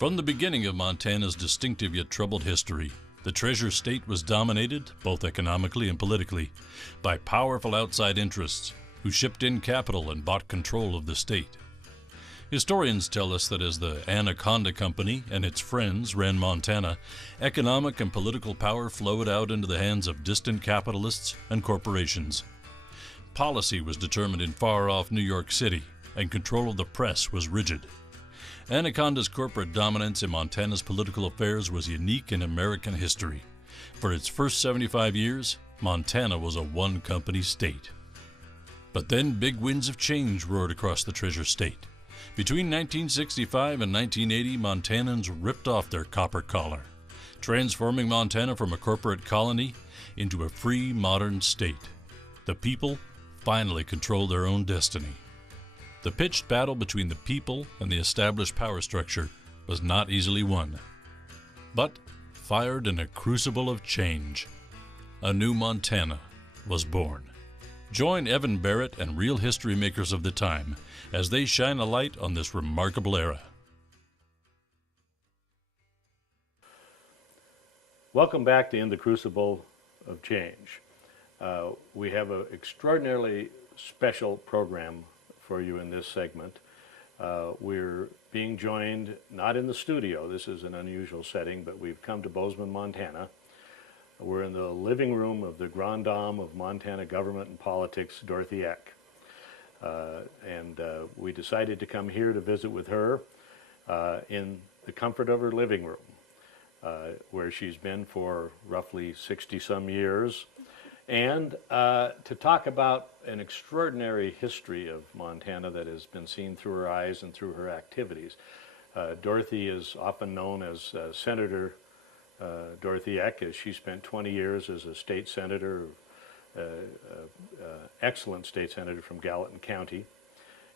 From the beginning of Montana's distinctive yet troubled history, the Treasure State was dominated, both economically and politically, by powerful outside interests who shipped in capital and bought control of the state. Historians tell us that as the Anaconda Company and its friends ran Montana, economic and political power flowed out into the hands of distant capitalists and corporations. Policy was determined in far-off New York City, and control of the press was rigid. Anaconda's corporate dominance in Montana's political affairs was unique in American history. For its first 75 years, Montana was a one-company state. But then big winds of change roared across the Treasure State. Between 1965 and 1980, Montanans ripped off their copper collar, transforming Montana from a corporate colony into a free, modern state. The people finally controlled their own destiny. The pitched battle between the people and the established power structure was not easily won, but fired in a crucible of change. A new Montana was born. Join Evan Barrett and real history makers of the time as they shine a light on this remarkable era. Welcome back to In the Crucible of Change. We have an extraordinarily special program for you in this segment. We're being joined not in the studio, this is an unusual setting, but we've come to Bozeman, Montana. We're in the living room of the Grand Dame of Montana government and politics, Dorothy Eck. We decided to come here to visit with her in the comfort of her living room, where she's been for roughly 60-some years, and to talk about an extraordinary history of Montana that has been seen through her eyes and through her activities. Dorothy is often known as Senator Dorothy Eck, as she spent 20 years as a state senator, excellent state senator from Gallatin County.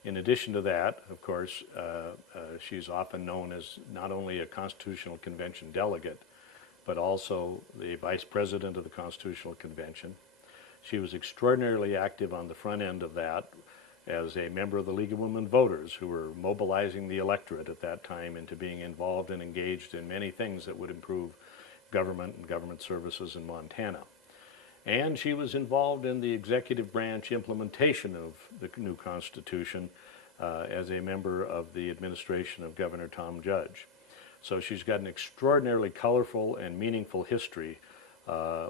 In addition to that, of course, she's often known as not only a Constitutional Convention delegate, but also the vice president of the Constitutional Convention. She was extraordinarily active on the front end of that as a member of the League of Women Voters, who were mobilizing the electorate at that time into being involved and engaged in many things that would improve government and government services in Montana. And she was involved in the executive branch implementation of the new Constitution as a member of the administration of Governor Tom Judge. So she's got an extraordinarily colorful and meaningful history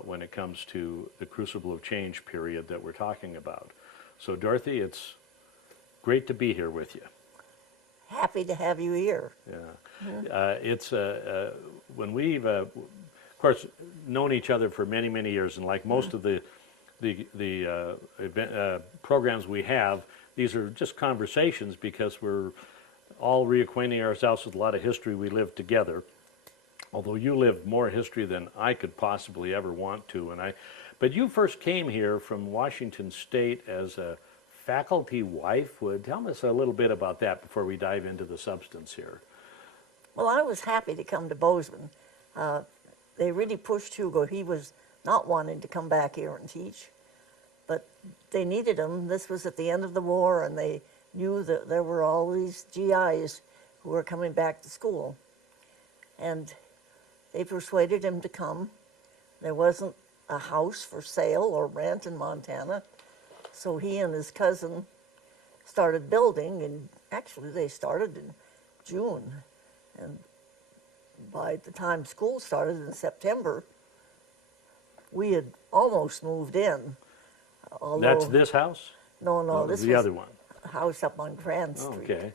when it comes to the Crucible of Change period that we're talking about. So Dorothy, it's great to be here with you. Happy to have you here. Yeah, it's when we've, of course, known each other for many, many years, and like most of the programs we have, these are just conversations because we're all reacquainting ourselves with a lot of history we live together. Although you live more history than I could possibly ever want to, but you first came here from Washington State as a faculty wife. Tell us a little bit about that before we dive into the substance here. Well, I was happy to come to Bozeman. They really pushed Hugo. He was not wanting to come back here and teach, but they needed him. This was at the end of the war, and they knew that there were all these GIs who were coming back to school. And they persuaded him to come. There wasn't a house for sale or rent in Montana, so he and his cousin started building, and actually they started in June. And by the time school started in September, we had almost moved in. That's this house? No, this was was the other one. A house up on Grand Street. Okay.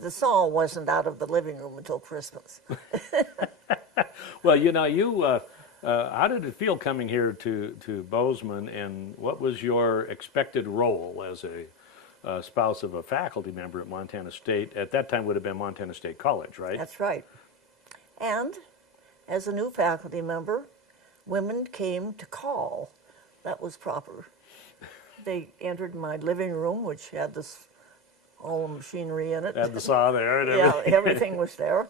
The saw wasn't out of the living room until Christmas. Well, you know, how did it feel coming here to Bozeman, and what was your expected role as a spouse of a faculty member at Montana State? At that time would have been Montana State College, right? That's right. And as a new faculty member, women came to call. That was proper. They entered my living room, which had this all the machinery in it. Had the saw there and everything. Yeah, everything was there.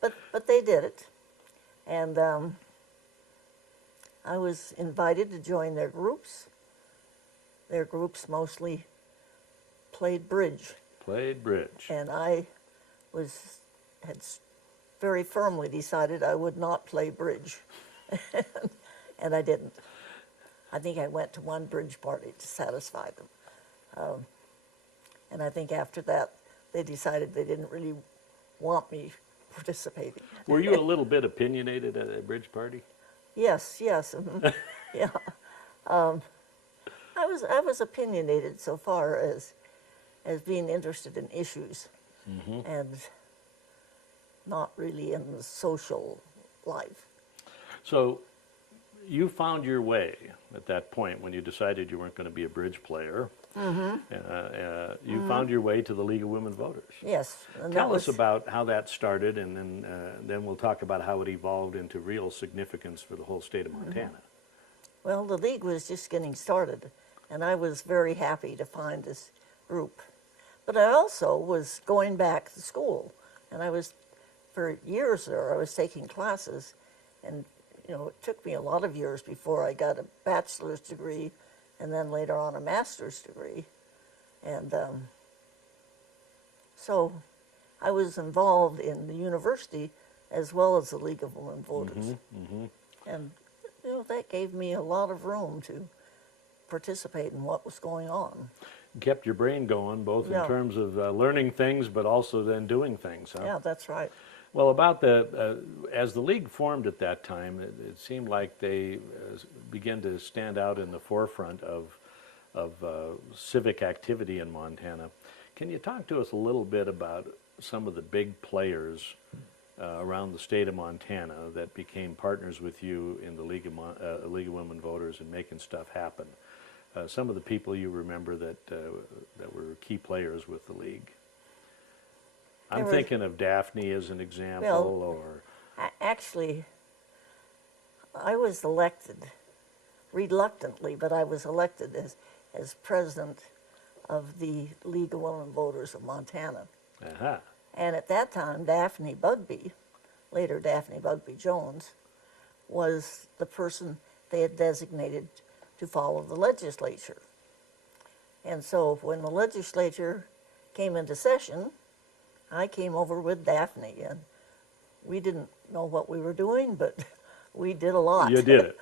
But they did it. And I was invited to join their groups. Their groups mostly played bridge. Played bridge. And I had very firmly decided I would not play bridge, and I didn't. I think I went to one bridge party to satisfy them, and I think after that they decided they didn't really want me participating. Were you a little bit opinionated at a bridge party? Yes, yes, yeah. I was opinionated so far as being interested in issues, and not really in the social life. So you found your way at that point when you decided you weren't going to be a bridge player. You found your way to the League of Women Voters. Yes. And Tell us about how that started, and then we'll talk about how it evolved into real significance for the whole state of Montana. Well, the League was just getting started, and I was very happy to find this group. But I also was going back to school, and I was, for years there, I was taking classes, and it took me a lot of years before I got a bachelor's degree, and then later on a master's degree. And so I was involved in the university as well as the League of Women Voters. And that gave me a lot of room to participate in what was going on. Kept your brain going, both in terms of learning things, but also then doing things. Huh? Yeah, that's right. Well, as the League formed at that time, it seemed like they began to stand out in the forefront of civic activity in Montana. Can you talk to us a little bit about some of the big players around the state of Montana that became partners with you in the League of Women Voters and making stuff happen? Some of the people you remember that were key players with the League. I'm thinking of Daphne as an example, Actually, I was elected, reluctantly, but I was elected as president of the League of Women Voters of Montana. And at that time, Daphne Bugby, later Daphne Bugby Jones, was the person they had designated to follow the legislature. And so when the legislature came into session, I came over with Daphne, and we didn't know what we were doing, but we did a lot. You did it.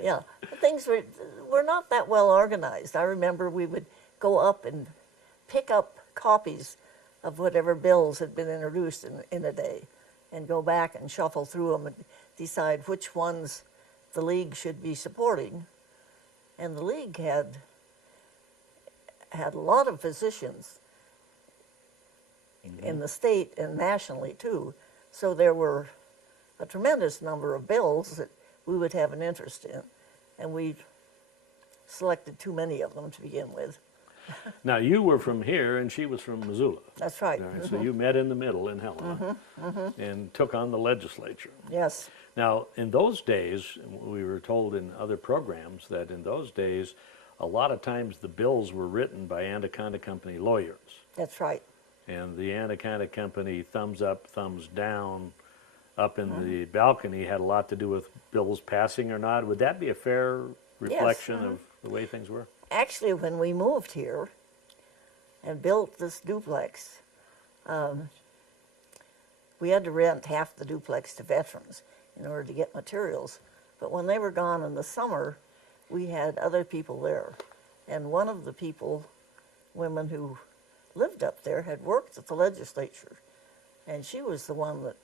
Yeah, things were not that well organized. I remember we would go up and pick up copies of whatever bills had been introduced in a day, and go back and shuffle through them and decide which ones the League should be supporting. And the League had a lot of physicians in the state and nationally too, so there were a tremendous number of bills that we would have an interest in, and we selected too many of them to begin with. Now, you were from here, and she was from Missoula. That's right. All right, so you met in the middle in Helena and took on the legislature. Yes. Now, in those days, we were told in other programs that in those days, a lot of times the bills were written by Anaconda Company lawyers. That's right. And the Anaconda Company thumbs up, thumbs down, up in the balcony had a lot to do with bills passing or not. Would that be a fair reflection of the way things were? Actually, when we moved here and built this duplex, we had to rent half the duplex to veterans in order to get materials. But when they were gone in the summer, we had other people there. And one of the women who lived up there, had worked at the legislature. And she was the one that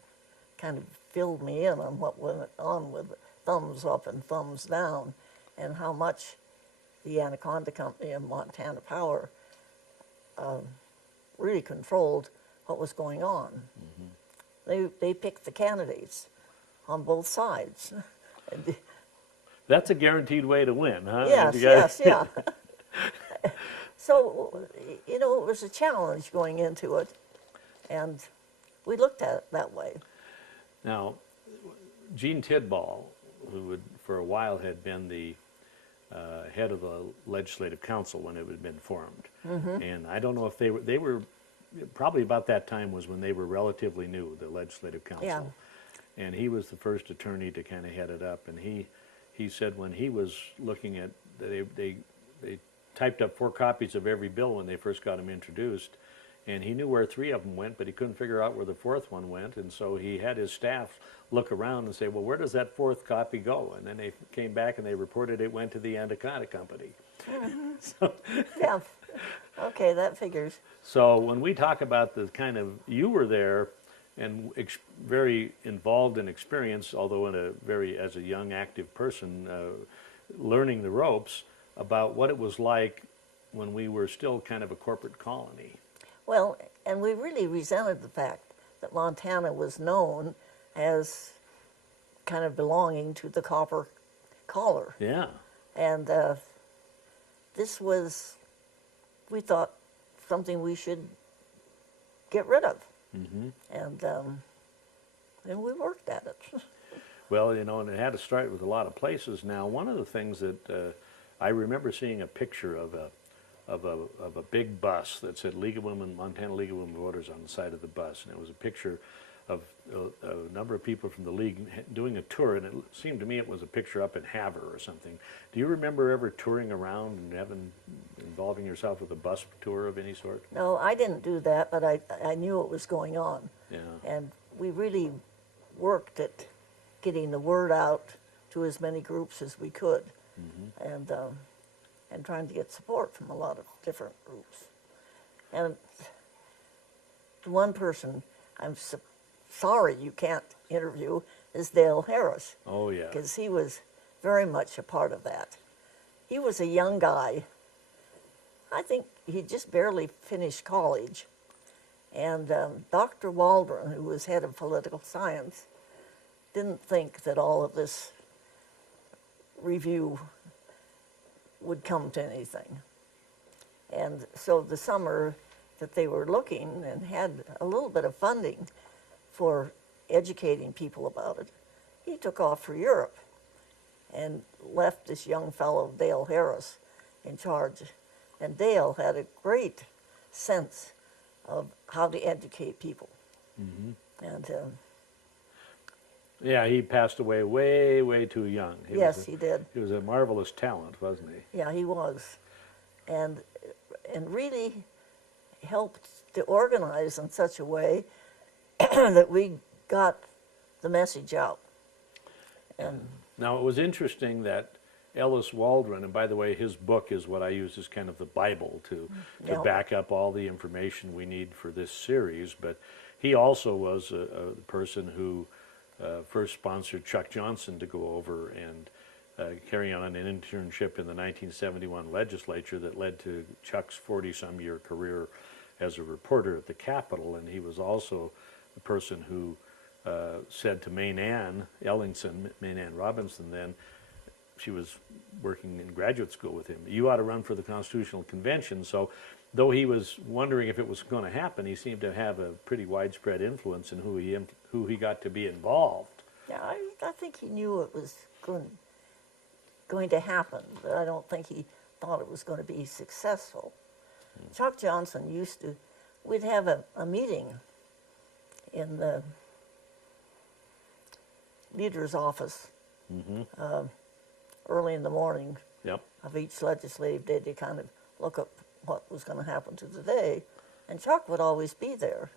kind of filled me in on what went on with thumbs up and thumbs down, and how much the Anaconda Company and Montana Power really controlled what was going on. They picked the candidates on both sides. That's a guaranteed way to win, huh? Yes, yeah. So, it was a challenge going into it, and we looked at it that way. Now, Gene Tidball, who for a while had been the head of the Legislative Council when it had been formed, and I don't know if they were probably about that time was when they were relatively new, the Legislative Council, and he was the first attorney to kind of head it up, and he said when he was looking at, they typed up 4 copies of every bill when they first got them introduced, and he knew where 3 of them went, but he couldn't figure out where the 4th one went, and so he had his staff look around and say, well, where does that 4th copy go? And then they came back and they reported it went to the Anaconda Company. So, Yeah. Okay, that figures. so when we talk about the kind of, you were there and very involved and experienced, although in a very, as a young active person, learning the ropes about what it was like when we were still kind of a corporate colony. Well, and we really resented the fact that Montana was known as kind of belonging to the copper collar. Yeah. And this was, we thought, something we should get rid of. Mm-hmm. And we worked at it. Well, you know, and it had to start with a lot of places. Now, one of the things that I remember seeing a picture of a big bus that said League of Women, Montana League of Women Voters on the side of the bus, and it was a picture of a number of people from the league doing a tour, and it seemed to me it was a picture up in Havre or something. Do you remember ever touring around and involving yourself with a bus tour of any sort? No, I didn't do that, but I knew it was going on. Yeah. And we really worked at getting the word out to as many groups as we could, and trying to get support from a lot of different groups. And the one person I'm sorry you can't interview is Dale Harris. Oh, yeah. Because he was very much a part of that. He was a young guy. I think he just barely finished college. And Dr. Waldron, who was head of political science, didn't think that all of this review would come to anything. And so the summer that they were looking and had a little bit of funding for educating people about it, he took off for Europe and left this young fellow, Dale Harris, in charge. And Dale had a great sense of how to educate people. And yeah, he passed away way, way too young. he did. He was a marvelous talent, wasn't he? Yeah, he was. And really helped to organize in such a way that we got the message out. And now, it was interesting that Ellis Waldron, and by the way, his book is what I use as kind of the Bible to back up all the information we need for this series, but he also was a person who first sponsored Chuck Johnson to go over and carry on an internship in the 1971 legislature that led to Chuck's 40-some-year career as a reporter at the Capitol, and he was also the person who said to Maynanne Robinson then, she was working in graduate school with him, you ought to run for the Constitutional Convention. So though he was wondering if it was going to happen, he seemed to have a pretty widespread influence in who he got to be involved. yeah, I think he knew it was going to happen, but I don't think he thought it was going to be successful. Chuck Johnson we'd have a meeting in the leader's office early in the morning of each legislative day to kind of look up what was going to happen to the day. And Chuck would always be there.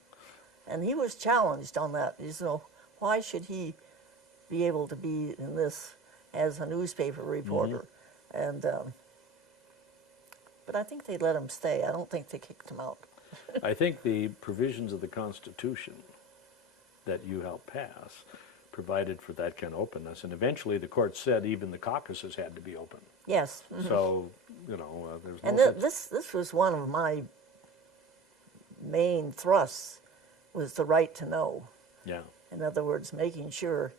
And he was challenged on that. Why should he be able to be in this as a newspaper reporter? And but I think they let him stay. I don't think they kicked him out. I think the provisions of the Constitution that you helped pass provided for that kind of openness, and eventually the court said even the caucuses had to be open. Yes. So, there's no And this was one of my main thrusts, was the right to know. Yeah. In other words, making sure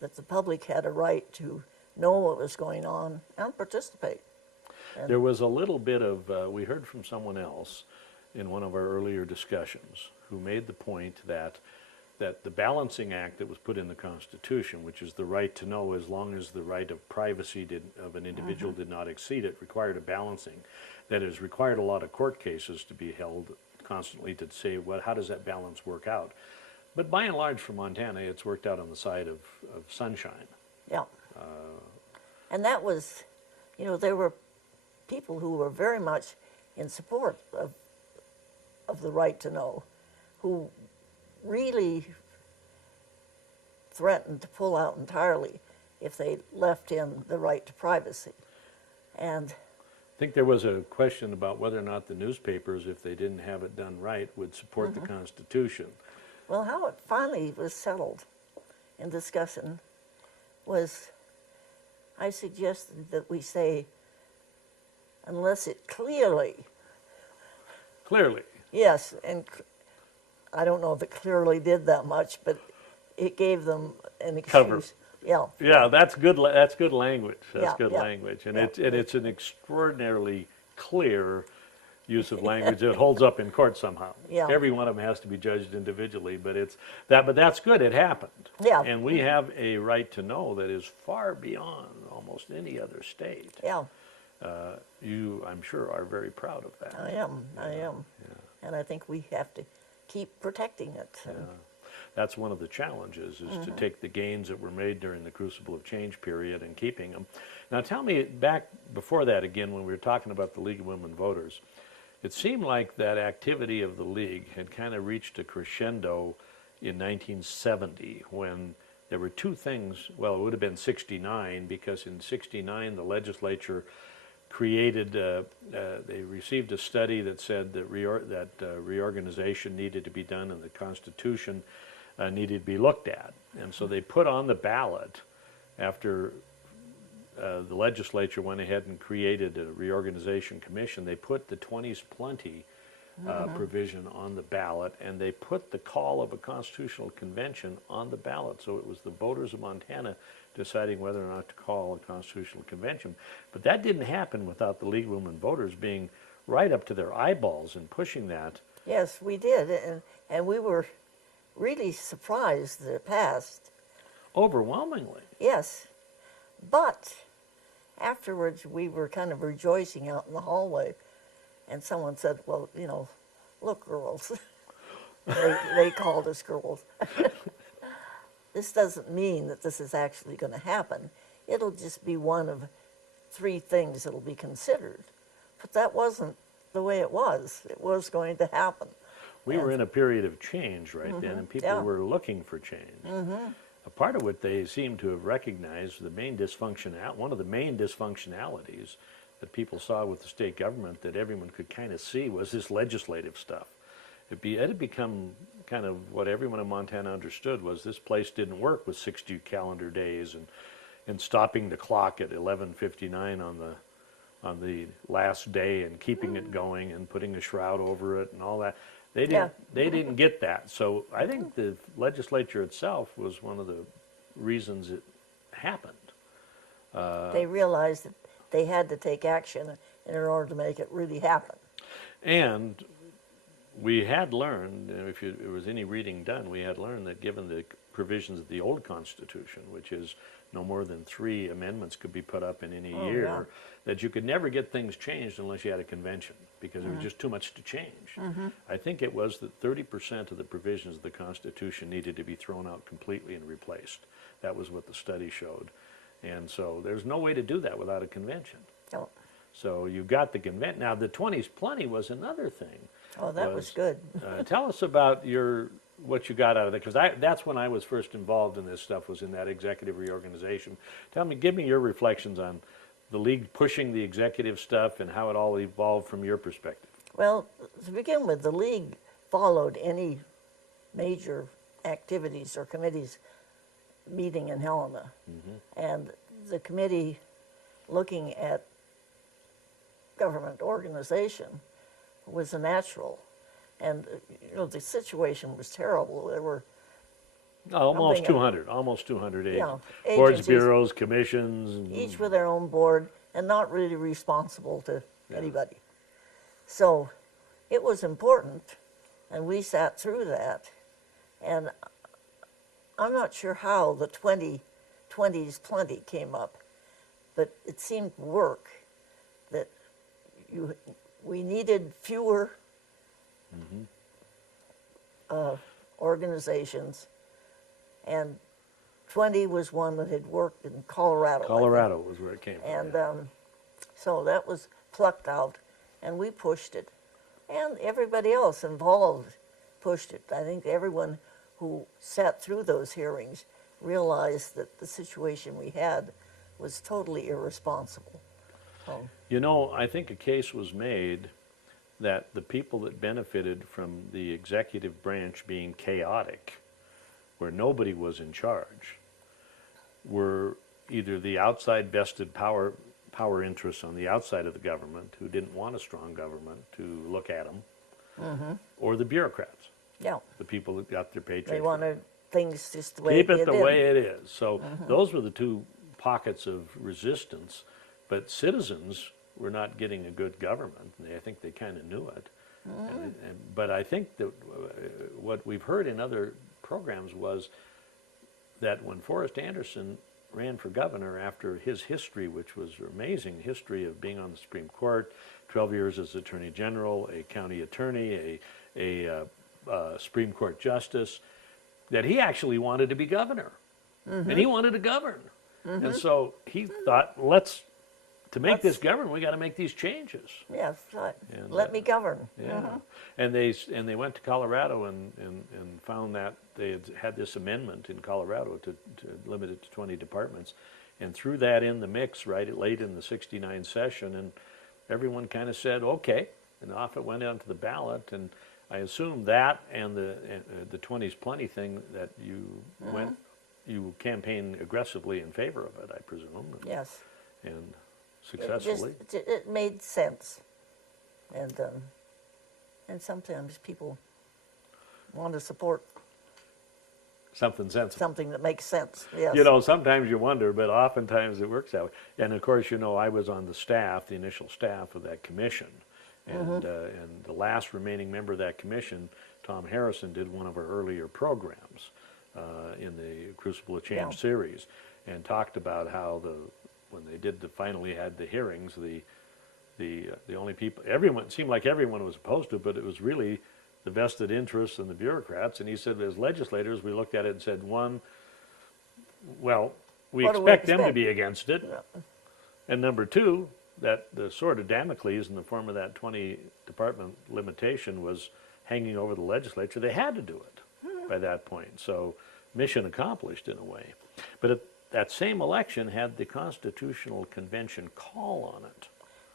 that the public had a right to know what was going on and participate. And there was a little bit of, we heard from someone else in one of our earlier discussions who made the point that the balancing act that was put in the Constitution, which is the right to know as long as the right of privacy of an individual did not exceed it, required a balancing. That has required a lot of court cases to be held constantly to say, well, how does that balance work out? But by and large for Montana, it's worked out on the side of sunshine. yeah. And that was, there were people who were very much in support of the the right to know, who really threatened to pull out entirely if they left in the right to privacy. And I think there was a question about whether or not the newspapers, if they didn't have it done right, would support the Constitution. well, how it finally was settled in discussion was, I suggested that we say, unless it clearly, Clearly. yes, and I don't know if it clearly did that much, but it gave them an excuse. Cover. Yeah. Yeah, that's good. That's good language. That's Yeah, good yeah, language, and yeah. it's an extraordinarily clear use of language that holds up in court somehow. Yeah. Every one of them has to be judged individually, but it's that. But that's good. It happened. Yeah. And we have a right to know that is far beyond almost any other state. Yeah, You, I'm sure, are very proud of that. I am. And I think we have to keep protecting it. That's one of the challenges, is to take the gains that were made during the Crucible of Change period and keeping them. Now tell me, back before that again, when we were talking about the League of Women Voters, it seemed like that activity of the League had kind of reached a crescendo in 1970 when there were two things. Well, it would have been 69, because in 69 the legislature created, they received a study that said that reorganization needed to be done and the Constitution needed to be looked at. And so they put on the ballot, after the legislature went ahead and created a reorganization commission, they put the 20s plenty provision on the ballot, and they put the call of a constitutional convention on the ballot. So it was the voters of Montana deciding whether or not to call a constitutional convention. But that didn't happen without the League of Women Voters being right up to their eyeballs in pushing that. Yes, we did, and we were really surprised that it passed. Overwhelmingly. Yes, but afterwards we were kind of rejoicing out in the hallway, and someone said, well, you know, look, girls. they called us girls. This doesn't mean that this is actually going to happen. It'll just be one of 3 things that'll be considered. But that wasn't the way it was. It was going to happen. We were in a period of change right then, and people were looking for change. A part of what they seem to have recognized, one of the main dysfunctionalities that people saw with the state government that everyone could kind of see, was this legislative stuff. It had become kind of what everyone in Montana understood was this place didn't work with 60 calendar days and stopping the clock at 11:59 on the last day and keeping it going and putting a shroud over it and all that. They didn't get that. So I think the legislature itself was one of the reasons it happened. They realized that they had to take action in order to make it really happen. And we had learned, if there was any reading done, we had learned that given the provisions of the old Constitution, which is no more than 3 amendments could be put up in any year, that you could never get things changed unless you had a convention, because there was just too much to change. I think it was that 30% of the provisions of the Constitution needed to be thrown out completely and replaced. That was what the study showed. And so there's no way to do that without a convention. Oh, So you got the convention. Now the 20s plenty was another thing. oh that was good. Tell us about what you got out of it, because that's when I was first involved in this stuff, was in that executive reorganization. Give me your reflections on the League pushing the executive stuff and how it all evolved from your perspective. Well, to begin with, the League followed any major activities or committees meeting in Helena. And the committee looking at government organization was a natural. And you know, the situation was terrible. There were Almost 200 agents. Yeah, Boards, agencies. bureaus, commissions. Each with their own board and not really responsible to anybody. So it was important, and we sat through that. And I'm not sure how the 20s plenty came up, but it seemed to work, that we needed fewer organizations, and 20 was one that had worked in Colorado. Colorado was where it came from. And so that was plucked out, and we pushed it. and everybody else involved pushed it. I think everyone who sat through those hearings realized that the situation we had was totally irresponsible. So, You know, I think a case was made that the people that benefited from the executive branch being chaotic, where nobody was in charge, were either the outside vested power interests on the outside of the government who didn't want a strong government to look at them, or the bureaucrats, yeah, the people that got their paychecks. they wanted things just the way Keep it they the did. way it is. So those were the two pockets of resistance, but citizens were not getting a good government. I think they kind of knew it. But I think that what we've heard in other programs was that when Forrest Anderson ran for governor after his history, which was an amazing history of being on the Supreme Court, 12 years as Attorney General, a county attorney, a Supreme Court justice, that he actually wanted to be governor. And he wanted to govern. And so he thought, to make this govern, we got to make these changes. Yes, And, let me govern. Yeah. And they went to Colorado and found that they had this amendment in Colorado to limit it to 20 departments, and threw that in the mix late in the '69 session, and everyone kind of said okay, and off it went onto the ballot. And I assume that and the 20's plenty thing that you campaigned aggressively in favor of it, I presume. Yes. And successfully. It made sense, and sometimes people want to support Something sensible. something that makes sense. Yes. You know, sometimes you wonder, but oftentimes it works that way. And of course, you know, I was on the staff, the initial staff of that commission, and the last remaining member of that commission, Tom Harrison, did one of our earlier programs in the Crucible of Change series, and talked about how when they finally had the hearings, the only people, it seemed like everyone was opposed to it, but it was really the vested interests and the bureaucrats. And he said, as legislators, we looked at it and said, one, well, we What do we expect them to expect? be against it. Yeah. And number two, that the sword of Damocles in the form of that 20 department limitation was hanging over the legislature. They had to do it by that point. So mission accomplished in a way. But that same election had the Constitutional Convention call on it.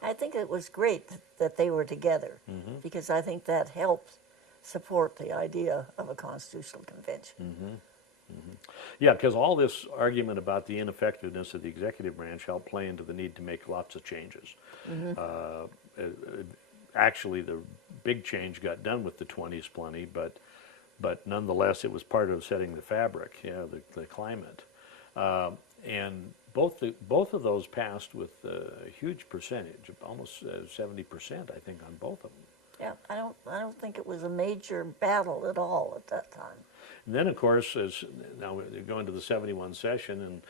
I think it was great that they were together, because I think that helped support the idea of a constitutional convention. Yeah, because all this argument about the ineffectiveness of the executive branch helped play into the need to make lots of changes. Actually, the big change got done with the 20's plenty, but nonetheless, it was part of setting the fabric, the climate. And both of those passed with a huge percentage, almost 70%, I think, on both of them. Yeah, I don't think it was a major battle at all at that time. And then, of course, now they're going to the '71 session,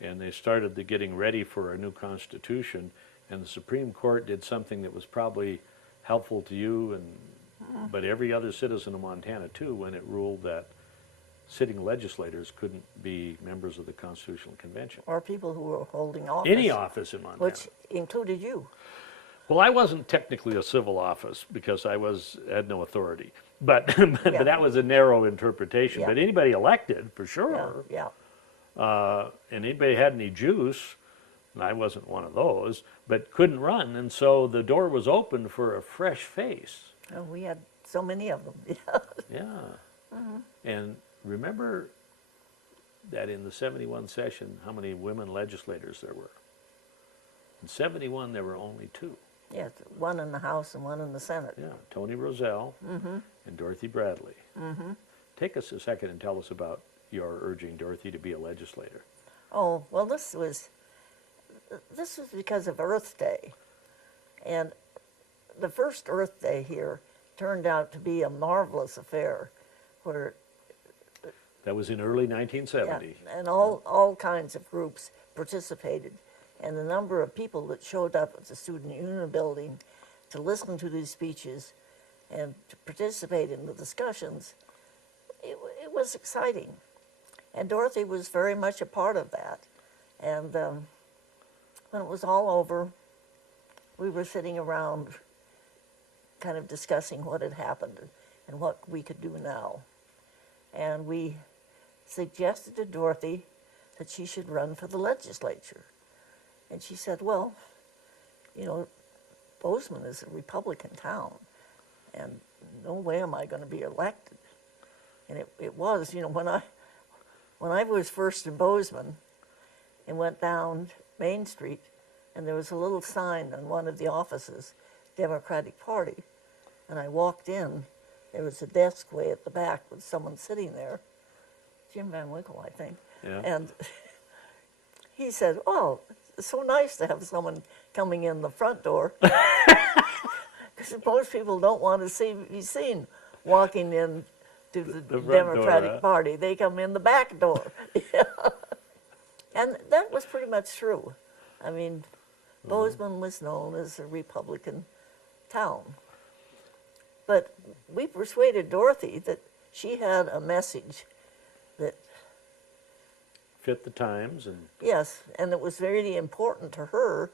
and they started getting ready for a new constitution, and the Supreme Court did something that was probably helpful to you, but every other citizen of Montana too, when it ruled that sitting legislators couldn't be members of the Constitutional Convention. Or people who were holding office. Any office in Montana. Which included you. Well, I wasn't technically a cil office because I had no authority, but that was a narrow interpretation. Yeah. But anybody elected, for sure, Yeah. and anybody had any juice, and I wasn't one of those, but couldn't run, and so the door was open for a fresh face. Oh, we had so many of them. Yeah. And remember that in the '71 session, how many women legislators there were? In '71, there were only two. Yeah, one in the House and one in the Senate. Yeah, Tony Roselle and Dorothy Bradley. Take us a second and tell us about your urging Dorothy to be a legislator. Oh, well, this was because of Earth Day. And the first Earth Day here turned out to be a marvelous affair where That was in early 1970. and all kinds of groups participated. And the number of people that showed up at the Student Union building to listen to these speeches and to participate in the discussions, it was exciting. And Dorothy was very much a part of that. And when it was all over, we were sitting around kind of discussing what had happened and what we could do now. And we suggested to Dorothy that she should run for the legislature. And she said, well, you know, Bozeman is a Republican town, and no way am I going to be elected. And it was, you know, when I was first in Bozeman and went down Main Street, and there was a little sign on one of the offices, Democratic Party, and I walked in, there was a desk way at the back with someone sitting there, Jim Van Winkle, I think, Yeah. and he said, oh, it's so nice to have someone coming in the front door, because most people don't want to be seen walking in to the front Democratic door, huh? Party. They come in the back door. And that was pretty much true. I mean, Bozeman was known as a Republican town. But we persuaded Dorothy that she had a message that, Fit the times and yes, and it was really important to her,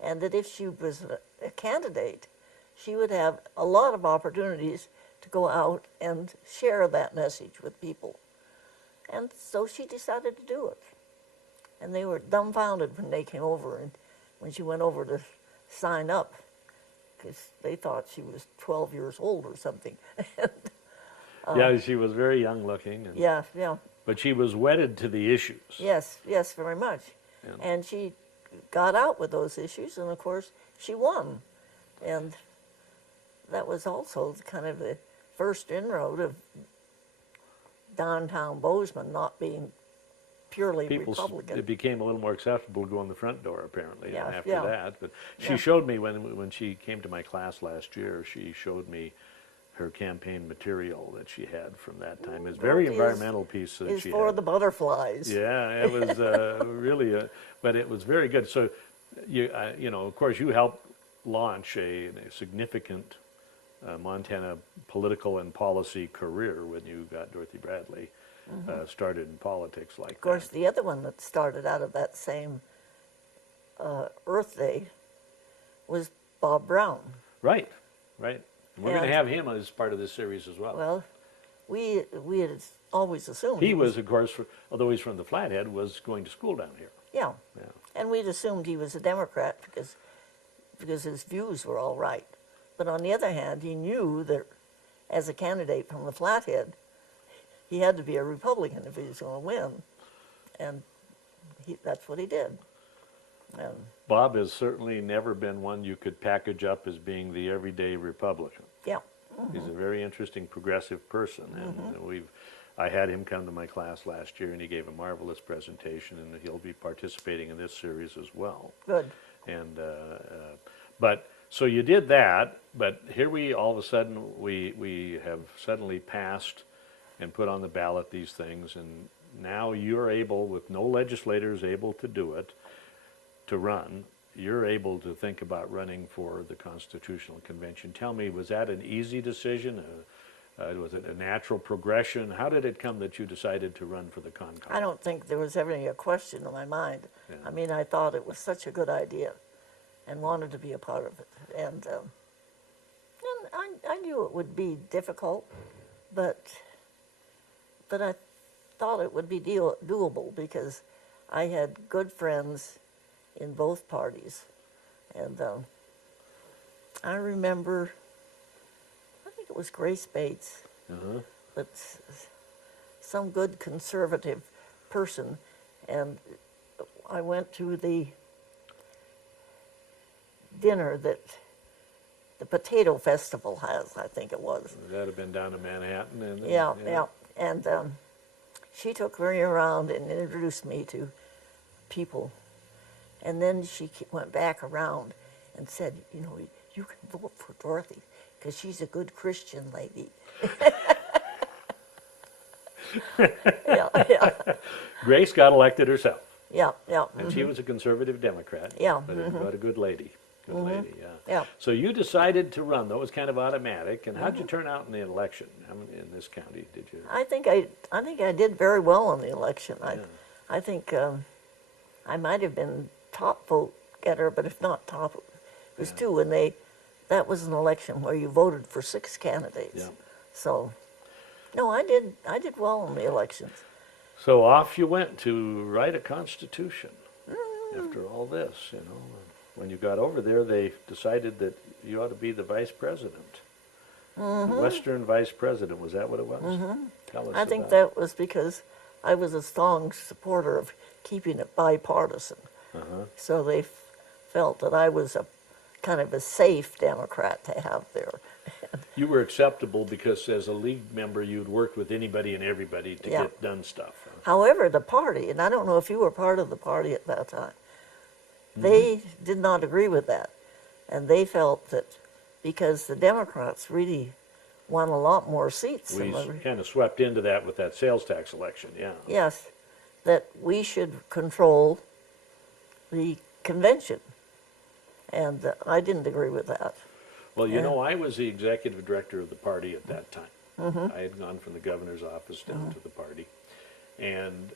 and that if she was a candidate, she would have a lot of opportunities to go out and share that message with people. And so she decided to do it. And they were dumbfounded when they came over and when she went over to sign up, because they thought she was 12 years old or something. yeah, she was very young looking. And, Yeah. But she was wedded to the issues. Yes, very much. Yeah. And she got out with those issues, and of course, she won. And that was also kind of the first inroad of downtown Bozeman not being purely Republican. It became a little more acceptable to go in the front door, apparently, Yeah, after yeah. that. But she Yeah. showed me, when she came to my class last year, she showed me her campaign material that she had from that time. It's a very Dorothy environmental piece that is she for had. the butterflies. Yeah, it was really, but it was very good. So, you know, of course, you helped launch a significant Montana political and policy career when you got Dorothy Bradley started in politics like Of course, that. the other one that started out of that same Earth Day was Bob Brown. Right. We're going to And- have him as part of this series as well. Well, we had always assumed He was, of course, although he's from the Flathead, was going to school down here. yeah, Yeah. and we'd assumed he was a Democrat because his views were all right. But on the other hand, he knew that as a candidate from the Flathead, he had to be a Republican if he was going to win, and that's what he did. And Bob has certainly never been one you could package up as being the everyday Republican. yeah, He's a very interesting, progressive person, and I had him come to my class last year, and he gave a marvelous presentation, and he'll be participating in this series as well. good. And but so you did that, but here we all of a sudden we have suddenly passed and put on the ballot these things, and now you're able, with no legislators able to do it, to run. You're able to think about running for the Constitutional Convention. Tell me, was that an easy decision? Was it a natural progression? How did it come that you decided to run for the ConCon? I don't think there was ever any question in my mind. Yeah. I mean, I thought it was such a good idea and wanted to be a part of it. And I knew it would be difficult, but I thought it would be doable because I had good friends in both parties. And I remember, I think it was Grace Bates, but some good conservative person, and I went to the dinner that the Potato Festival has, I think it was. That have been down in Manhattan. And, Yeah. And she took me around and introduced me to people. And then she went back around and said, you know, you can vote for Dorothy because she's a good Christian lady. yeah. Grace got elected herself, Yeah. and she was a conservative Democrat. Yeah, But a good lady. Good lady, yeah. Yeah. So you decided to run, though. It was kind of automatic. And how'd you turn out in the election? How many in this county did you? I think I did very well in the election. I think I might have been top vote getter, but if not top, it was two, and they that was an election where you voted for 6 candidates. Yeah. So, no, I did well in the elections. So off you went to write a constitution after all this, you know. When you got over there, they decided that you ought to be the vice president. The Western vice president, was that what it was? Tell us I think about that was because I was a strong supporter of keeping it bipartisan. So they felt that I was a kind of a safe Democrat to have there. You were acceptable because as a league member, you'd worked with anybody and everybody to Yeah. get done stuff. Huh? However, the party, and I don't know if you were part of the party at that time, they did not agree with that. And they felt that because the Democrats really won a lot more seats We than the, kind of swept into that with that sales tax election, yeah. yes, that we should control the convention. And I didn't agree with that. Well, you Yeah. know, I was the executive director of the party at that time. I had gone from the governor's office down to the party. And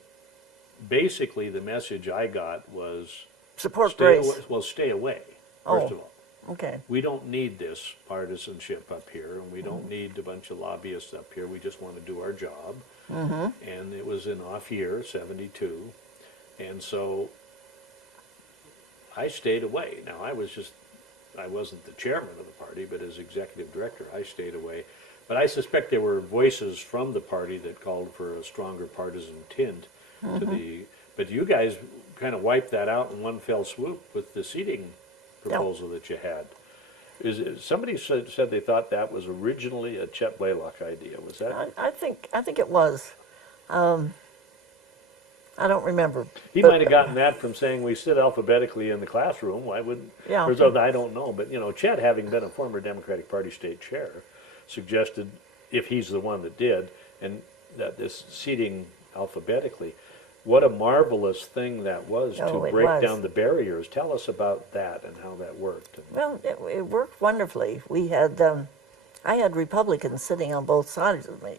basically the message I got was Support stay Grace. away, well, stay away, Oh. first of all. Okay. We don't need this partisanship up here, and we don't need a bunch of lobbyists up here. We just want to do our job. And it was an off year, 72. And so I stayed away. Now, I wasn't the chairman of the party, but as executive director, I stayed away. But I suspect there were voices from the party that called for a stronger partisan tint to the, but you guys kind of wiped that out in one fell swoop with the seating proposal that you had. Somebody said they thought that was originally a Chet Blaylock idea. Was that? I think it was. I don't remember. He but- might have gotten that from saying we sit alphabetically in the classroom. Why wouldn't? Yeah. I don't know, but you know, Chet, having been a former Democratic Party state chair, suggested if he's the one that did, and that this seating alphabetically, what a marvelous thing that was Oh, to it break was. down the barriers. Tell us about that and how that worked. Well, it worked wonderfully. We had, I had Republicans sitting on both sides of me.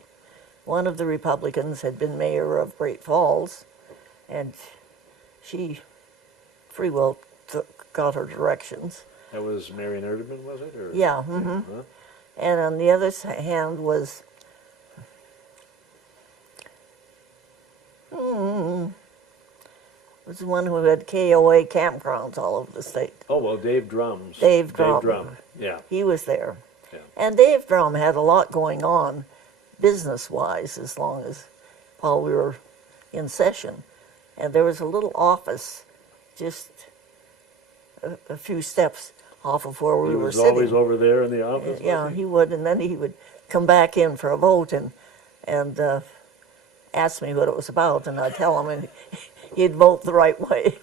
One of the Republicans had been mayor of Great Falls, and she free will got her directions. That was Marion Erdeman, was it? Or? Yeah. Huh? And on the other hand was the one who had KOA campgrounds all over the state. Oh well, Dave Drum's. Dave Dave Drum. Yeah. He was there. Yeah. And Dave Drum had a lot going on business-wise as long as while we were in session. And there was a little office just a few steps off of where we He were was sitting. always over there in the office. Yeah, wasn't he would, and then he would come back in for a vote and ask me what it was about, and I'd tell him, and he'd vote the right way.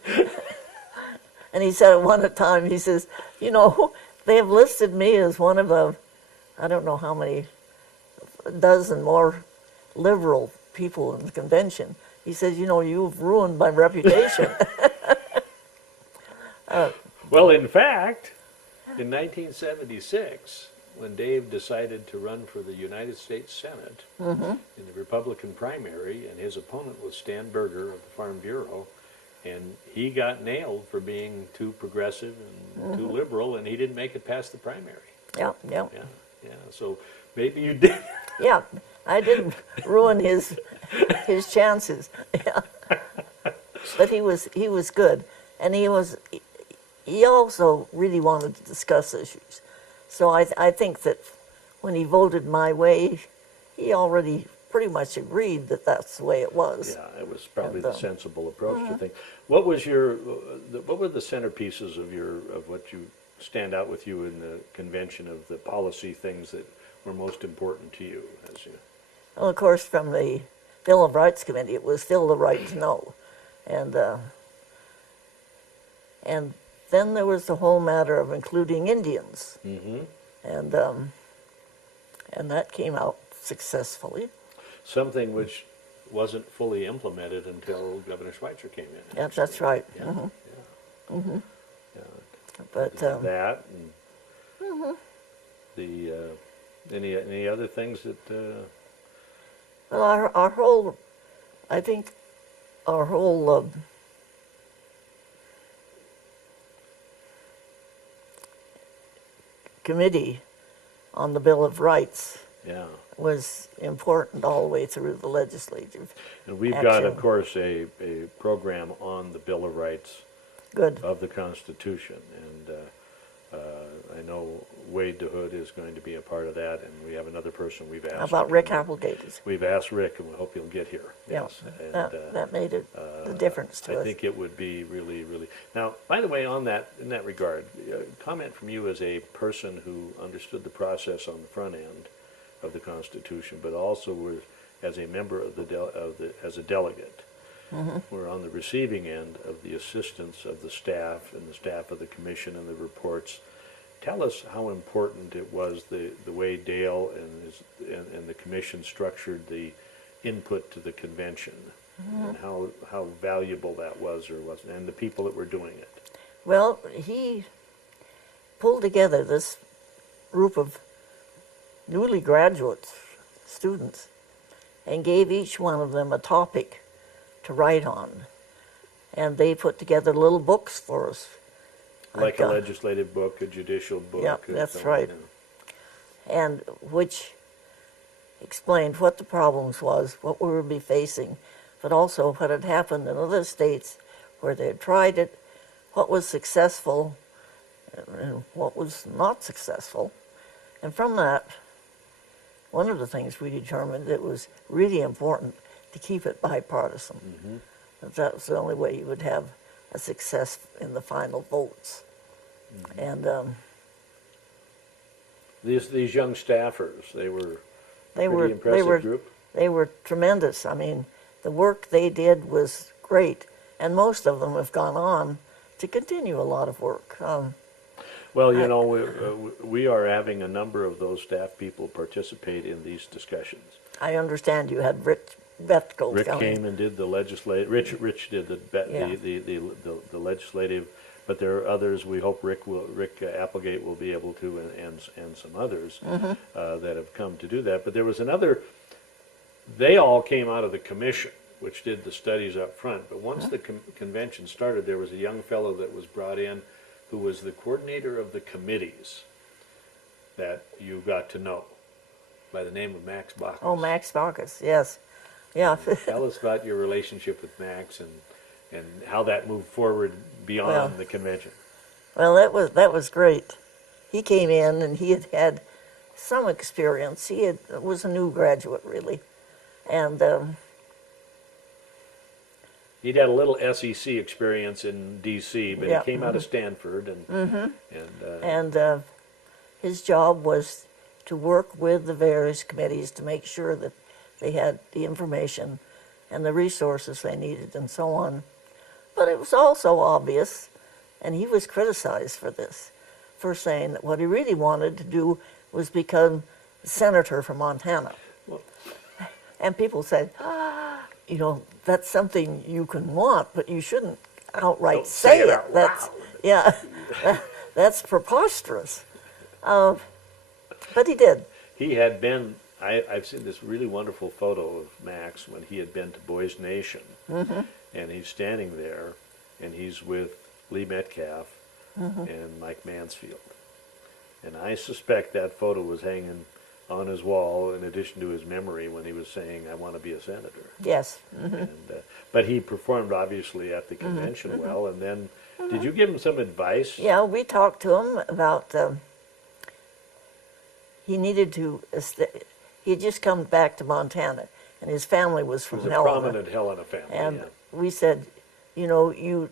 And he said at one time, he says, you know, they have listed me as one of the, I don't know how many, a dozen more liberal people in the convention. He says, you know, you've ruined my reputation. Well, in fact, in 1976, when Dave decided to run for the United States Senate in the Republican primary, and his opponent was Stan Berger of the Farm Bureau, and he got nailed for being too progressive and too liberal, and he didn't make it past the primary. Yeah. Yeah. So maybe you did. Yeah, I didn't ruin his chances. Yeah. But he was good, and he also really wanted to discuss issues. So I think that when he voted my way, he already pretty much agreed that that's the way it was. Yeah, it was probably And, the sensible approach to things. What was what were the centerpieces of what you stand out with you in the convention, of the policy things that were most important to you as you? Well, of course, from the Bill of Rights Committee, it was still the right to know, and then there was the whole matter of including Indians, and that came out successfully. Something which wasn't fully implemented until Governor Schweitzer came in. Yeah, that's right. Yeah, yeah. But That and the any other things that well, our whole, I think, our whole committee on the Bill of Rights Yeah. was important all the way through the legislative And we've got, of action. course, a program on the Bill of Rights Good. of the Constitution. And I know Wade DeHood is going to be a part of that, and we have another person we've asked. How about to Rick come in. Applegate? We've asked Rick, and we hope he'll get here. Yeah, Yes. And, that made it the difference to I us. think it would be really, really. Now, by the way, on that, in that regard, comment from you as a person who understood the process on the front end of the Constitution, but also was as a member of as a delegate. We're on the receiving end of the assistance of the staff and the staff of the commission and the reports. Tell us how important it was, the way Dale and the commission structured the input to the convention, and how valuable that was or wasn't, and the people that were doing it. Well, he pulled together this group of newly graduate students and gave each one of them a topic to write on. And they put together little books for us. Like a legislative book, a judicial book. Yeah, and that's so on, right. yeah. And which explained what the problems was, what we would be facing, but also what had happened in other states where they had tried it, what was successful, and what was not successful. And from that, one of the things we determined it was really important to keep it bipartisan. That was the only way you would have a success in the final votes. And These young staffers, they were pretty impressive group. They were tremendous. I mean, the work they did was great, and most of them have gone on to continue a lot of work. Well, you know, we are having a number of those staff people participate in these discussions. I understand you had Rich Bethko Rick coming. came and did the legislative. Rich did the legislative, but there are others. We hope Rick Applegate will be able to, and some others that have come to do that. But there was another. They all came out of the commission, which did the studies up front. But once the convention started, there was a young fellow that was brought in, who was the coordinator of the committees that you got to know, by the name of Max Bacchus. Oh, Max Bacchus, yes. Yeah. Tell us about your relationship with Max and how that moved forward beyond the convention. Well, that was great. He came in and he had had some experience. Was a new graduate, really. And He'd had a little SEC experience in D.C., but Yeah. he came out of Stanford, and his job was to work with the various committees to make sure that they had the information and the resources they needed and so on. But it was also obvious, and he was criticized for this, for saying that what he really wanted to do was become a senator from Montana. Well- And people said, you know, that's something you can want, but you shouldn't outright Don't say say it it. out That's, loud. yeah, that's preposterous. But he did. he had been. I've seen this really wonderful photo of Max when he had been to Boys Nation, and he's standing there, and he's with Lee Metcalf and Mike Mansfield, and I suspect that photo was hanging on his wall in addition to his memory when he was saying, "I want to be a senator." Yes. And, but he performed obviously at the convention well, and then did you give him some advice? Yeah, we talked to him about he needed to. He had just come back to Montana, and his family was He from was a Helena. prominent Helena family. And yeah. we said, you know, you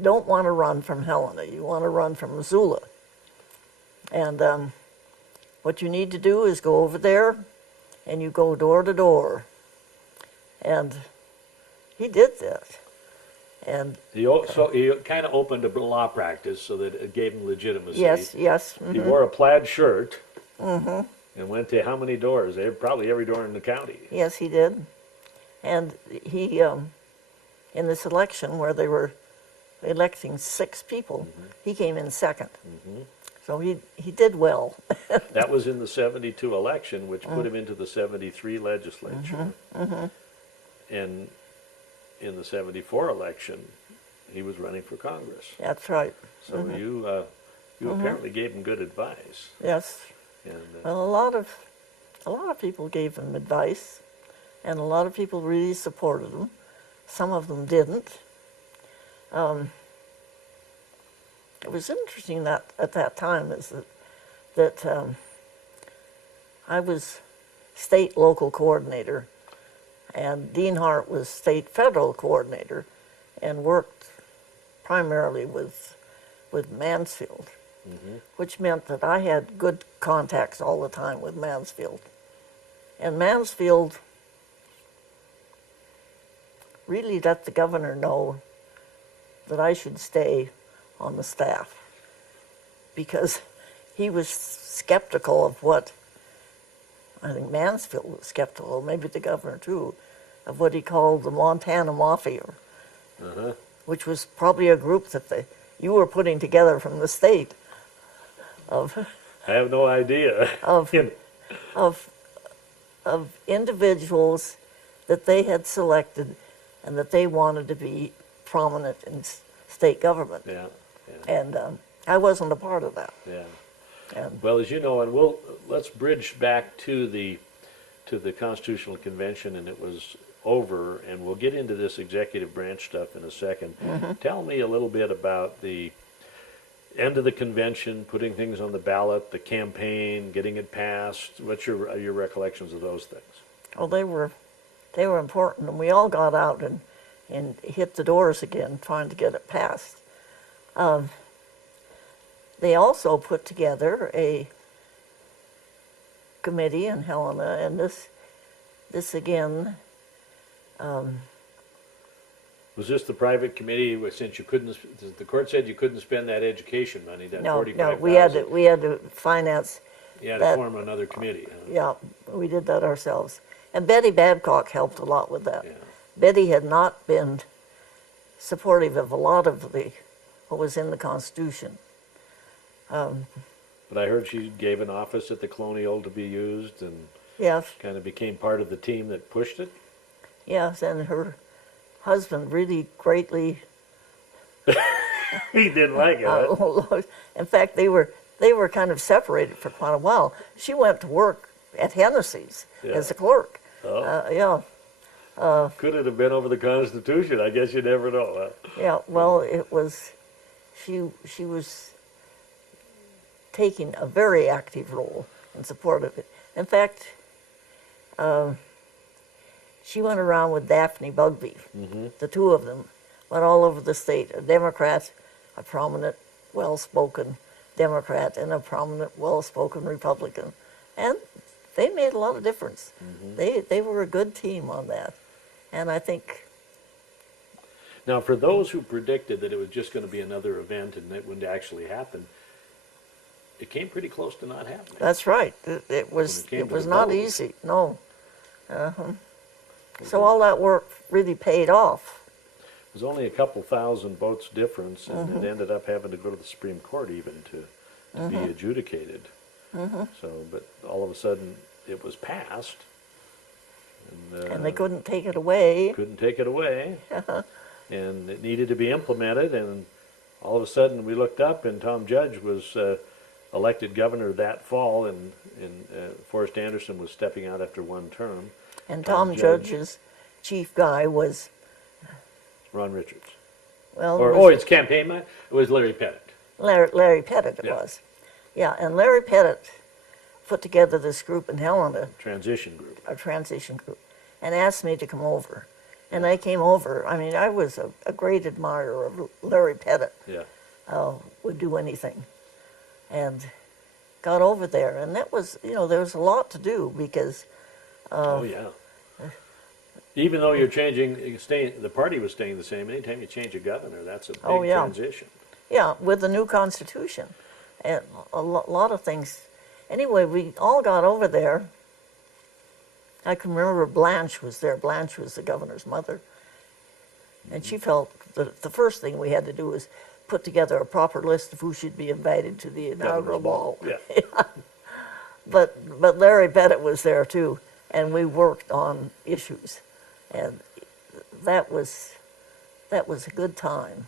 don't want to run from Helena. You want to run from Missoula. And what you need to do is go over there, and you go door to door. And he did that. And He kind of opened a law practice so that it gave him legitimacy. yes. He wore a plaid shirt and went to how many doors? Probably every door in the county. Yes, he did. And he, in this election where they were electing 6 people, he came in second. So he did well. That was in the 72 election, which put him into the 73 legislature. And in the 74 election, he was running for Congress. That's right. So You apparently gave him good advice. Yes. And Well, a lot of people gave him advice, and a lot of people really supported him. Some of them didn't. It was interesting that at that time is that I was state local coordinator, and Dean Hart was state federal coordinator, and worked primarily with Mansfield, which meant that I had good contacts all the time with Mansfield. And Mansfield really let the governor know that I should stay on the staff, because he was skeptical of what, I think Mansfield was skeptical, maybe the governor too, of what he called the Montana Mafia, which was probably a group that you were putting together from the state of I have no idea. of of individuals that they had selected and that they wanted to be prominent in state government. Yeah, And I wasn't a part of that. yeah. And Well, as you know, and let's bridge back to the Constitutional Convention, and it was over, and we'll get into this executive branch stuff in a second. Tell me a little bit about the end of the convention, putting things on the ballot, the campaign, getting it passed. What's your recollections of those things? oh, they were important, and we all got out and hit the doors again, trying to get it passed. They also put together a committee in Helena, and this again. Was this the private committee, since you couldn't, the court said you couldn't spend that education money, that No, $45,000? we had to finance. You had to that. form another committee, huh? Yeah, we did that ourselves. And Betty Babcock helped a lot with that. Yeah. Betty had not been supportive of a lot of what was in the Constitution. But I heard she gave an office at the Colonial to be used, and Yes, kind of became part of the team that pushed it. yes, and her husband really greatly. He didn't like it. huh? In fact, they were kind of separated for quite a while. She went to work at Hennessy's Yeah. as a clerk. Oh. Yeah, Could it have been over the Constitution? I guess you never know. Huh? yeah. Well, it was. She was taking a very active role in support of it. In fact, she went around with Daphne Bugby. The two of them went all over the state. A Democrat, a prominent, well-spoken Democrat, and a prominent, well-spoken Republican, and they made a lot of difference. They were a good team on that, and I think. Now, for those who predicted that it was just going to be another event and it wouldn't actually happen, it came pretty close to not happening. That's right. It was came to was the not votes. easy. No. So all that work really paid off. It was only a couple thousand votes difference, and it ended up having to go to the Supreme Court even to be adjudicated. So, but all of a sudden, it was passed, And they couldn't take it away. couldn't take it away, and it needed to be implemented. And all of a sudden, we looked up, and Tom Judge was elected governor that fall, and Forrest Anderson was stepping out after one term. And Tom Tom Judge. Judge's chief guy was, Ron Richards, well, or its campaign man, it was Larry Pettit. Larry Pettit it Yeah. was. Yeah, and Larry Pettit put together this group in Helena, Transition group. a transition group, and asked me to come over. And I came over. I mean, I was a great admirer of Larry Pettit. Yeah. Would do anything. And got over there. And that was, there was a lot to do because, Oh yeah. Even though you're changing, the party was staying the same. Anytime you change a governor, that's a big Oh, yeah. transition. yeah, with the new Constitution. And a lot of things. Anyway, we all got over there. I can remember Blanche was there. Blanche was the governor's mother. And she felt that the first thing we had to do was put together a proper list of who should be invited to the inaugural ball. Yeah. But Larry Pettit was there too, and we worked on issues. And that was a good time.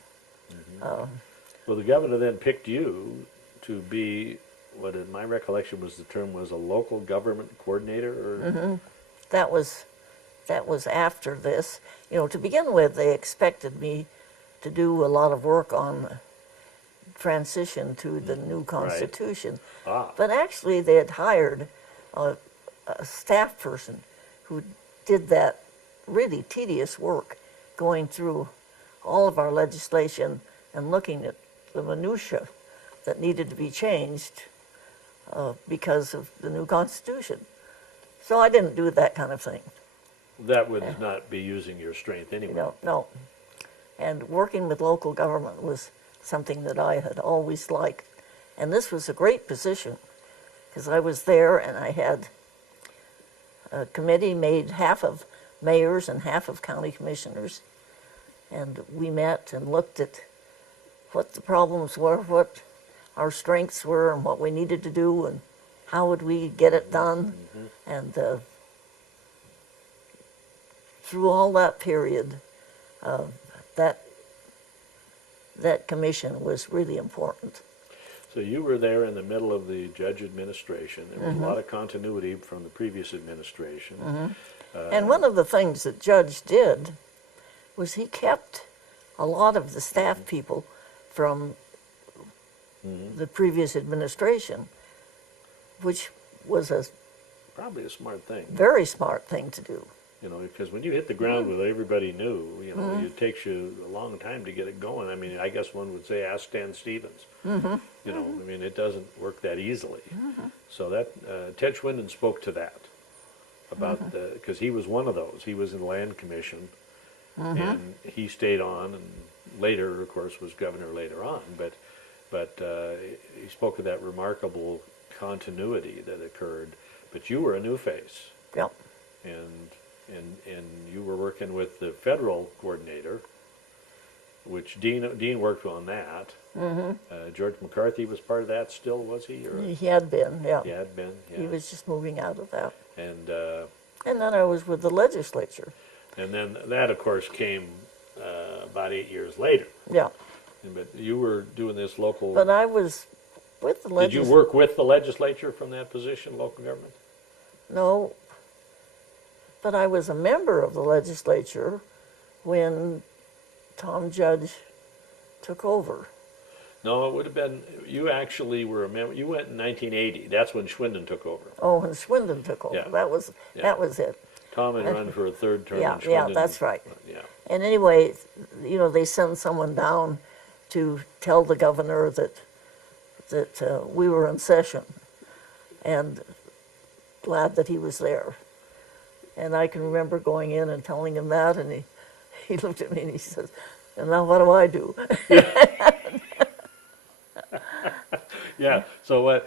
Well, the governor then picked you to be, what in my recollection was the term was a local government coordinator, or That was after this. You know, to begin with, they expected me to do a lot of work on transition to the new Constitution. Ah. But actually, they had hired a staff person who did that really tedious work, going through all of our legislation and looking at the minutia that needed to be changed because of the new Constitution. So I didn't do that kind of thing. that would not be using your strength anyway. No. And working with local government was something that I had always liked. And this was a great position because I was there and I had a committee made half of mayors and half of county commissioners. And we met and looked at what the problems were, what our strengths were, and what we needed to do, and how would we get it done. And through all that period, that commission was really important. So you were there in the middle of the judge administration. There was a lot of continuity from the previous administration. And one of the things that Judge did was he kept a lot of the staff people from the previous administration, which was a Probably a smart thing, very smart thing to do. you know, because when you hit the ground with everybody new, you know, it takes you a long time to get it going. I mean, I guess one would say ask Stan Stevens. You know, I mean, it doesn't work that easily. So that, Ted Schwinden spoke to that, about because he was one of those. He was in the Land Commission, and he stayed on, and later, of course, was governor later on. But he spoke of that remarkable continuity that occurred. But you were a new face, Yep. and you were working with the federal coordinator, which Dean worked on that. George McCarthy was part of that still, was he? Or He had been, yeah. he had been, yeah. He was just moving out of that. And then I was with the legislature. then that, of course, came about 8 years later. Yeah. But you were doing this local. But I was with the Did legislature. you work with the legislature from that position, local government? No. But I was a member of the legislature when Tom Judge took over. No, it would have been, you actually were a member, you went in 1980, that's when Schwinden took over. Oh, and Schwinden took over. Yeah. That was it. Tom had run for a third term. Yeah, and yeah, Schwinden- that's right. Yeah, And anyway, you know, they send someone down to tell the governor that we were in session, and glad that he was there. And I can remember going in and telling him that, and he looked at me and he says, "And now what do I do?" yeah, so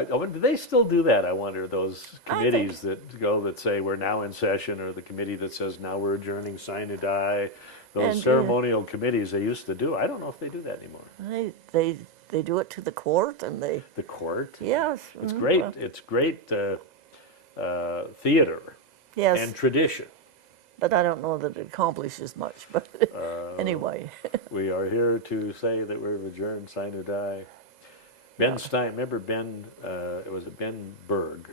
do they still do that, I wonder, those committees that say we're now in session, or the committee that says now we're adjourning, sine die, those And, ceremonial committees they used to do, I don't know if they do that anymore. They do it to the court, and they, The court? yes. It's mhm, great, well, it's great theater Yes, and tradition. but I don't know that it accomplishes much, but anyway. We are here to say that we've adjourned, sine die. Ben Stein, remember Ben, it was Ben Berg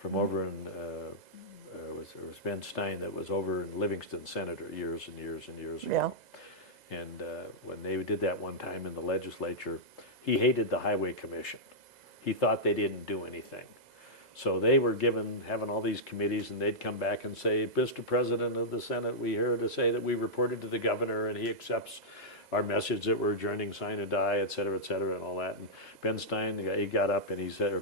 from over in, it was Ben Stein that was over in Livingston Senator years and years and years ago. Yeah. And when they did that one time in the legislature, he hated the Highway Commission. He thought they didn't do anything. So they were having all these committees, and they'd come back and say, Mr. President of the Senate, we here to say that we reported to the governor and he accepts our message that we're adjourning, sine die, et cetera, and all that. And Ben Stein, he got up and he said,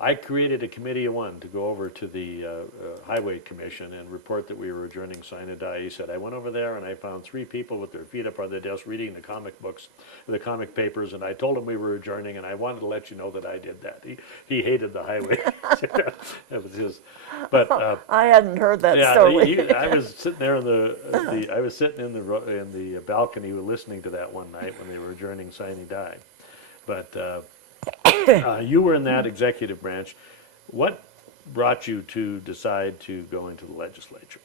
I created a committee of one to go over to the Highway Commission and report that we were adjourning, sine die. He said, I went over there and I found 3 people with their feet up on their desk reading the comic books, the comic papers, and I told them we were adjourning, and I wanted to let you know that I did that. He hated the highway. That was his. But I hadn't heard that yeah, story. I was sitting there in I was sitting in the balcony listening to that one night when they were adjourning, sine die. But you were in that executive branch. What brought you to decide to go into the legislature?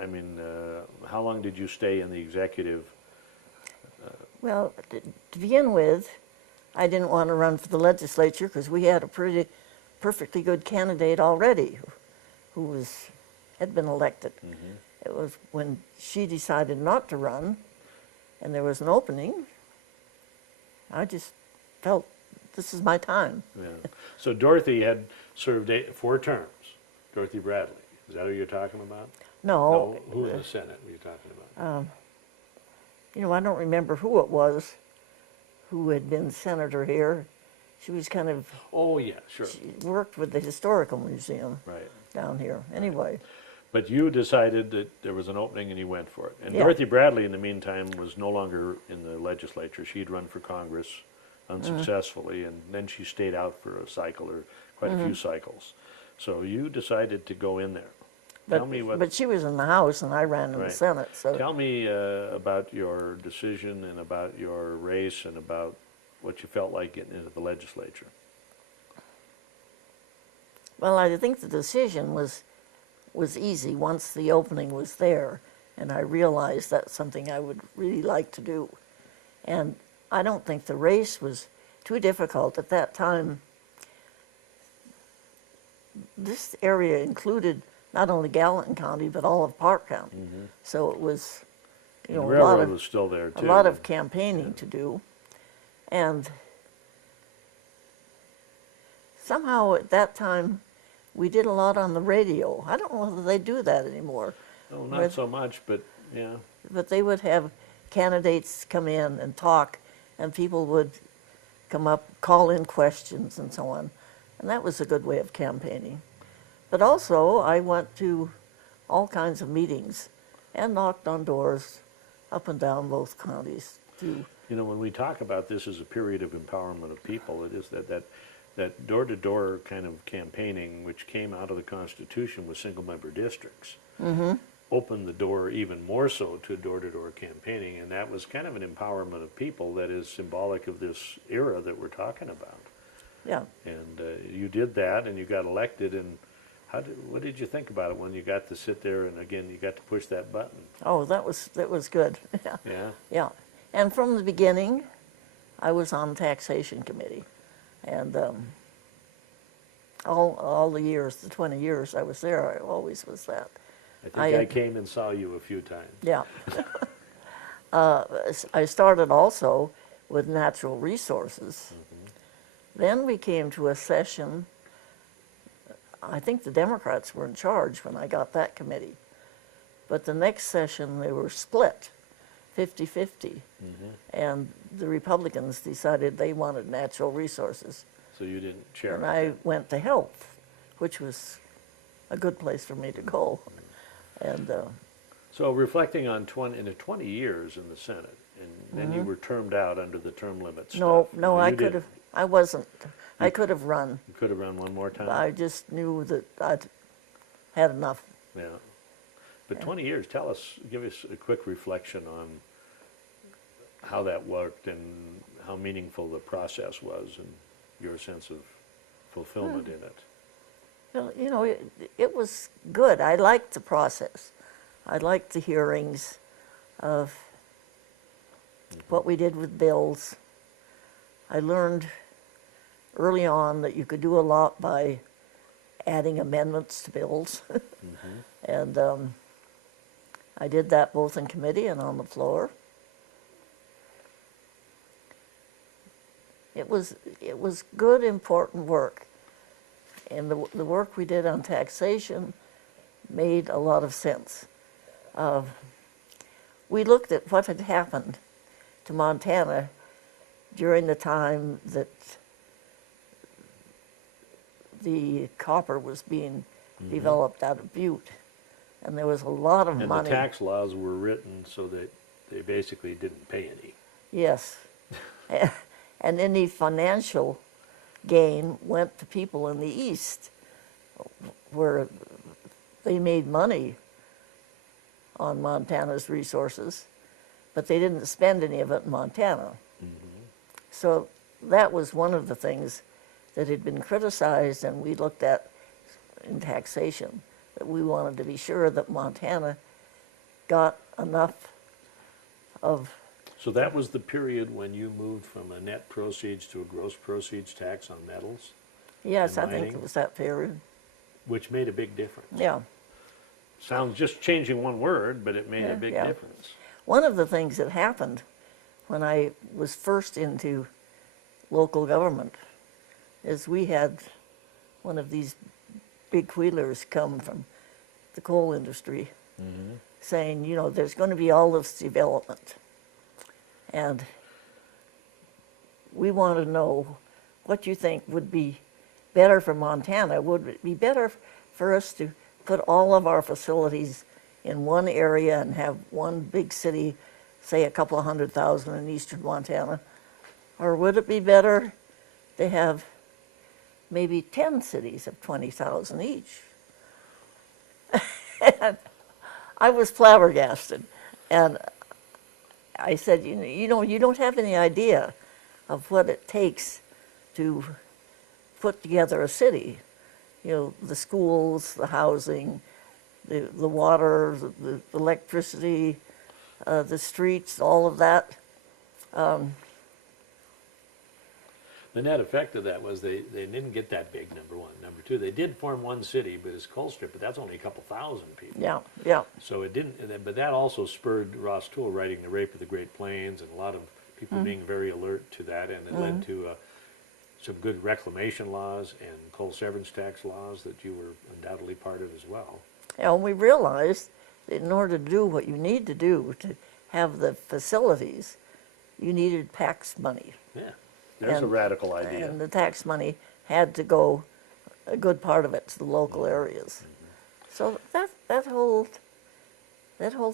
I mean, how long did you stay in the executive Well, to begin with, I didn't want to run for the legislature because we had a perfectly good candidate already who had been elected. It was when she decided not to run and there was an opening, I just felt this is my time. Yeah. So Dorothy had served 4 terms. Dorothy Bradley. Is that who you're talking about? No, Who in the Senate were you talking about? you know, I don't remember who it was who had been senator here. She was kind of, Oh, yeah, sure. she worked with the Historical Museum Right. down here. Anyway, But you decided that there was an opening and you went for it. And Yeah. Dorothy Bradley, in the meantime, was no longer in the legislature. She'd run for Congress unsuccessfully, and then she stayed out for a cycle or quite a few cycles. So you decided to go in there. Tell me what. but she was in the House and I ran in the Right. Senate. So Tell me about your decision and about your race and about what you felt like getting into the legislature. well, I think the decision was easy once the opening was there, and I realized that's something I would really like to do. And I don't think the race was too difficult at that time. This area included not only Gallatin County but all of Park County, so it was, you The know, railroad was still there a too. lot of campaigning to do, and somehow at that time we did a lot on the radio. I don't know whether they do that anymore. Oh, not with- so much, but yeah. But they would have candidates come in and talk, and people would come up, call in questions and so on. And that was a good way of campaigning. But also, I went to all kinds of meetings and knocked on doors up and down both counties too. You know, when we talk about this as a period of empowerment of people, it is that door-to-door kind of campaigning, which came out of the Constitution with single-member districts, opened the door even more so to door-to-door campaigning, and that was kind of an empowerment of people that is symbolic of this era that we're talking about. Yeah. And you did that, and you got elected, and what did you think about it when you got to sit there and again you got to push that button? Oh, that was good. Yeah. Yeah. And from the beginning, I was on the taxation committee, and all the years, the 20 years I was there, I always was that. I think I came and saw you a few times. Yeah. I started also with natural resources. Then we came to a session, I think the Democrats were in charge when I got that committee. But the next session, they were split, 50-50. And the Republicans decided they wanted natural resources. So you didn't share And it. I went to health, which was a good place for me to go. And So reflecting on 20 years in the Senate, and then you were termed out under the term limit no, stuff. no, You I didn't. could have, I wasn't, I could have run. You could have run one more time. I just knew that I'd had enough. Yeah. But 20 years, give us a quick reflection on how that worked and how meaningful the process was and your sense of fulfillment in it. Well, you know, it was good. I liked the process. I liked the hearings of what we did with bills. I learned early on that you could do a lot by adding amendments to bills. And I did that both in committee and on the floor. It was good, important work. And the work we did on taxation made a lot of sense. We looked at what had happened to Montana during the time that the copper was being developed out of Butte. And there was a lot of And money. the tax laws were written so that they basically didn't pay any. Yes. And any financial gain went to people in the East, where they made money on Montana's resources, but they didn't spend any of it in Montana. So that was one of the things that had been criticized and we looked at in taxation, that we wanted to be sure that Montana got enough of So that was the period when you moved from a net proceeds to a gross proceeds tax on metals, Yes, And I think mining? it was that period. which made a big difference. Yeah. Sounds just changing one word, but it made a big Yeah. difference. One of the things that happened when I was first into local government is we had one of these big wheelers come from the coal industry saying, you know, there's going to be all this development. And we want to know what you think would be better for Montana. Would it be better for us to put all of our facilities in one area and have one big city, say a couple of 100,000 in eastern Montana? Or would it be better to have maybe 10 cities of 20,000 each? And I was flabbergasted. And I said, you know, you don't have any idea of what it takes to put together a city. You know, the schools, the housing, the water, the electricity, the streets, all of that. The net effect of that was they didn't get that big, number one. Number two, they did form one city, but it's Colstrip, but that's only a couple thousand people. Yeah, yeah. So it didn't, but that also spurred Ross Toole writing The Rape of the Great Plains and a lot of people being very alert to that, and it led to some good reclamation laws and coal severance tax laws that you were undoubtedly part of as well. And we realized that in order to do what you need to do to have the facilities, you needed tax money. Yeah, there's a And- radical idea. And the tax money had to go, a good part of it, to the local areas. So that whole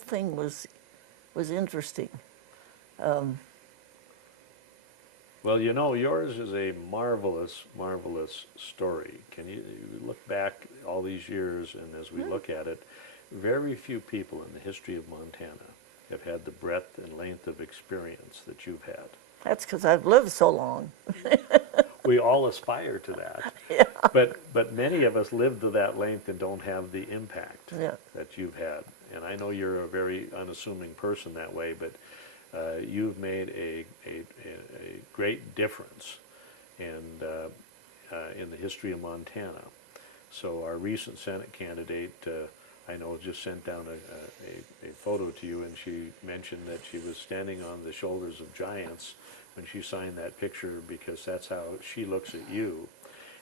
thing was interesting. Well, you know, yours is a marvelous, marvelous story. Can you look back all these years, and as we look at it, very few people in the history of Montana have had the breadth and length of experience that you've had. That's because I've lived so long. We all aspire to that. But many of us live to that length and don't have the impact Yeah. that you've had. And I know you're a very unassuming person that way, but you've made a great difference in the history of Montana. So our recent Senate candidate, I know, just sent down a photo to you, and she mentioned that she was standing on the shoulders of giants when she signed that picture, because that's how she looks at you.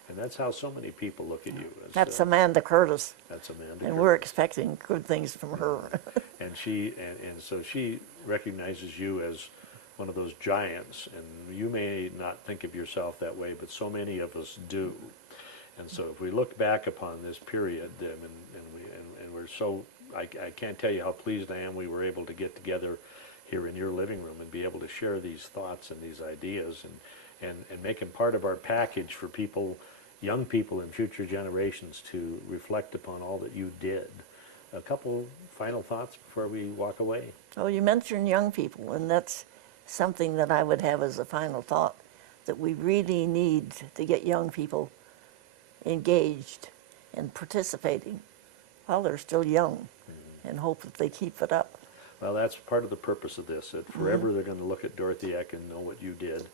And that's how so many people look at you. That's Amanda Curtis, That's Amanda. and we're expecting good things from her. And so she recognizes you as one of those giants, and you may not think of yourself that way, but so many of us do. And so if we look back upon this period, and we're so, I can't tell you how pleased I am we were able to get together here in your living room and be able to share these thoughts and these ideas and make them part of our package for people, young people and future generations, to reflect upon all that you did. A couple final thoughts before we walk away. Oh, you mentioned young people, and that's something that I would have as a final thought, that we really need to get young people engaged and participating while they're still young, and hope that they keep it up. Well, that's part of the purpose of this, that forever they're going to look at Dorothy Eck and know what you did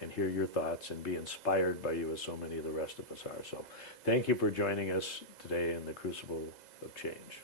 and hear your thoughts and be inspired by you, as so many of the rest of us are. So thank you for joining us today in the Crucible of Change.